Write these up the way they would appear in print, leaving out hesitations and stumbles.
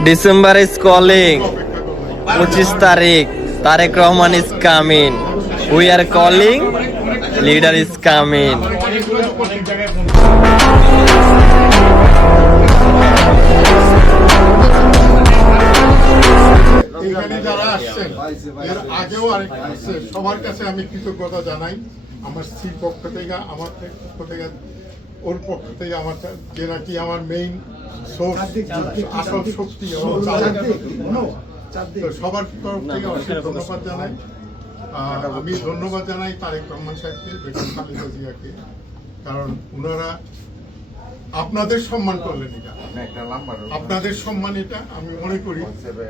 December is calling. 25 তারিখ. Tareq Rahman is coming. We are calling. Leader is coming. এখানে যারা আসছেন এর আগেও আরেক আসছে সবার কাছে আমি কৃতজ্ঞতা জানাই আমার স্ত্রীর পক্ষ থেকে আমার পক্ষ থেকে ওর পক্ষ থেকে আমার যে নাকি আমার মেইন সোর্স আসল শক্তি সবার তরফ থেকে অশেষ ধন্যবাদ জানাই আমি ধন্যবাদ জানাই তারেক রহমান সাহেবকে বেগম খালেদা জিয়াকে কারণ ওনারা আপনাদের সম্মান করলেন এটা আপনাদের সম্মান এটা আমি মনে করি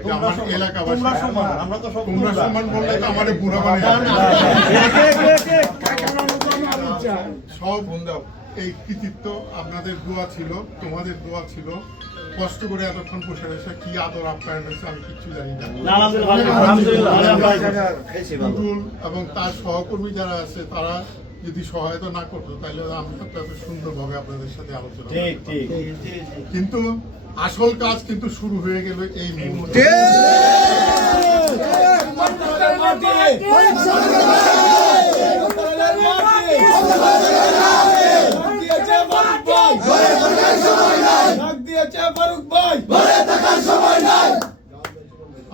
যে আমার এলাকাবাসী তোমরা সম্মান করলে তো আমাদের বুড়া সব এই কৃতিত্ব আপনাদের দোয়া ছিল তোমাদের দোয়া ছিল কষ্ট করে এতক্ষণ বসে রয়েছে কি আদর আপনার রয়েছে আমি কিচ্ছু জানি না এবং তার সহকর্মী যারা আছে তারা যদি সহায়তা না করতো তাহলে আমরা এত সুন্দরভাবে আপনাদের সাথে আলোচনা কিন্তু আসল কাজ কিন্তু শুরু হয়ে গেল এই মুহূর্তে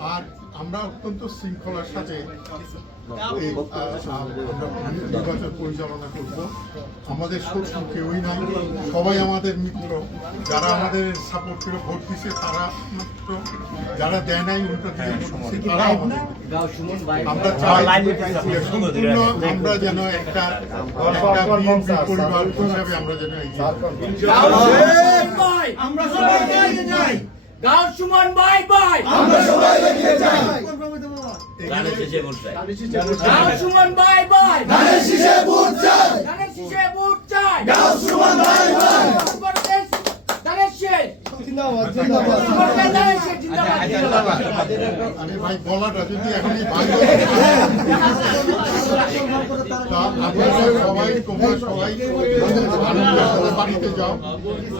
আর আমরা অত্যন্ত শৃঙ্খলার সাথে নির্বাচন পরিচালনা করব আমাদের শত্রু কেউই নাই সবাই আমাদের মিত্র যারা আমাদের সাপোর্ট করে ভোট দিচ্ছে তারা মিত্র যারা দেয় নাই উল্টো দিয়ে ভোট দিচ্ছে তারা আমাদের আমরা চাই সম্পূর্ণ আমরা যেন একটা বিএনপি পরিবার হিসাবে আমরা যেন আমরা সবাই এগিয়ে যাই গাঁও সুমন বাই বাই আমরা সবাই এগিয়ে যাই গাঁও সুমন বাই বাই ধানের শীষে ভোট চাই গাঁও সুমন বাই বাই ধানের শীষ জিন্দাবাদ জিন্দাবাদ জিন্দাবাদ আমি ভাই বলাটা যদি এখনই ভাই সবাই তোমরা সবাই বাড়িতে যাও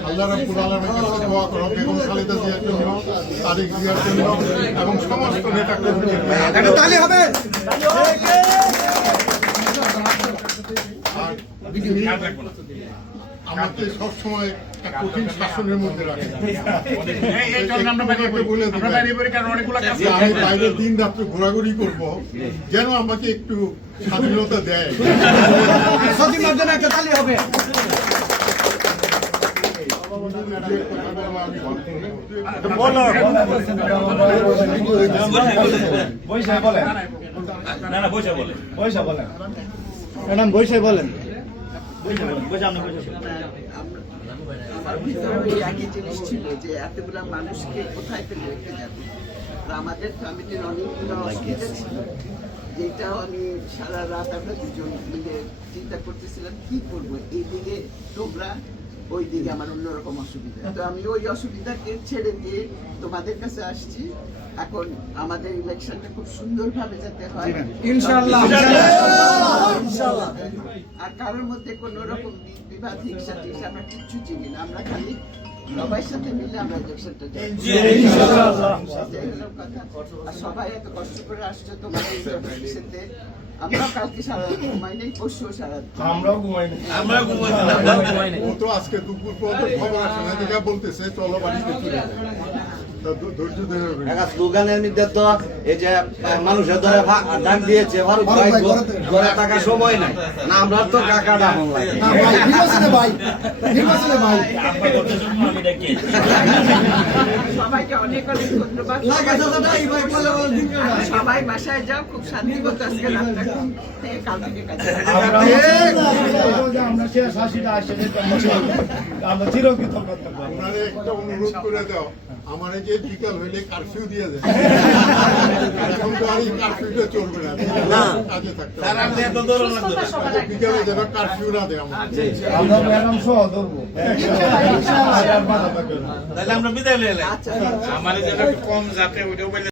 আল্লাহ রাব্বুল আলামিনের কাছে দোয়া করো বেগম খালেদা জিয়ার জন্য তারেক জিয়ার জন্য এবং সমস্ত নেতা কর্মীদের তালি হবে আমাকে সবসময় কঠিন শাসনের মধ্যে রাখে আমি বাইরে দিন রাত্রে ঘোরাঘুরি করব যেন আমাকে একটু স্বাধীনতা দেয় বলেন আমার ভিতরে ওই একই জিনিস ছিল যে এতগুলা মানুষকে কোথায় ফেলে রেখে যাবে আমাদের ফ্যামিলির অনেকগুলো অসুবিধা ছিল যেটাও আমি সারা রাত আমরা দুজন মিলে চিন্তা করতেছিলাম কি করবো এইদিকে তোমরা ওই দিকে আমার অন্যরকম অসুবিধা তো আমি ওই অসুবিধাকে ছেড়ে দিয়ে তোমাদের কাছে আসছি এখন আমাদের ইলেকশনটা খুব সুন্দরভাবে যাতে হয় ইনশাআল্লাহ আর কারোর মধ্যে কোন রকম বিবাদ হিংসা টিংসা আমরা কিচ্ছু চিনি না আমরা খালি সবাই সাথে মিলে আমরা ইলেকশনটা যাই আর সবাই এত কষ্ট করে আসছে তোমাদের সাথে আমরা কালকে সারা ঘুমাই নেই পরশু সারা আমরাও ঘুমাই নাই ও তো আজকে দুপুর পর্যন্ত খবর আসে না দেখা বলতেছে চলো বাড়িতে চলে যাই ধৈর্য ধরে স্লোগানের মধ্যে তো এই যে মানুষের ধরে ডাক দিয়েছে ফারুক ভাই ঘরে থাকার সময় নাই না আমরা তো কাকা ডাকন লাগে সবাইকে অনেক অনেক ধন্যবাদ সবাই বাসায় যাও খুব শান্তি মতো আজকে রাতটা কাল থেকে কাজে আমরা চিরকৃতজ্ঞ আপনারা একটা অনুরোধ করে দাও আমার যে বিকাল হইলে কারফিউ দিয়ে দেয় এখন তো আর এই কারফিউটা চলবে না কাজে থাকতে বিকালে যেন কারফিউ না দেয় আমরা ম্যাডাম সহ ধরবো তাহলে আমরা বিদায় লইলাম আমার যেটা কম যাতে ওইটাও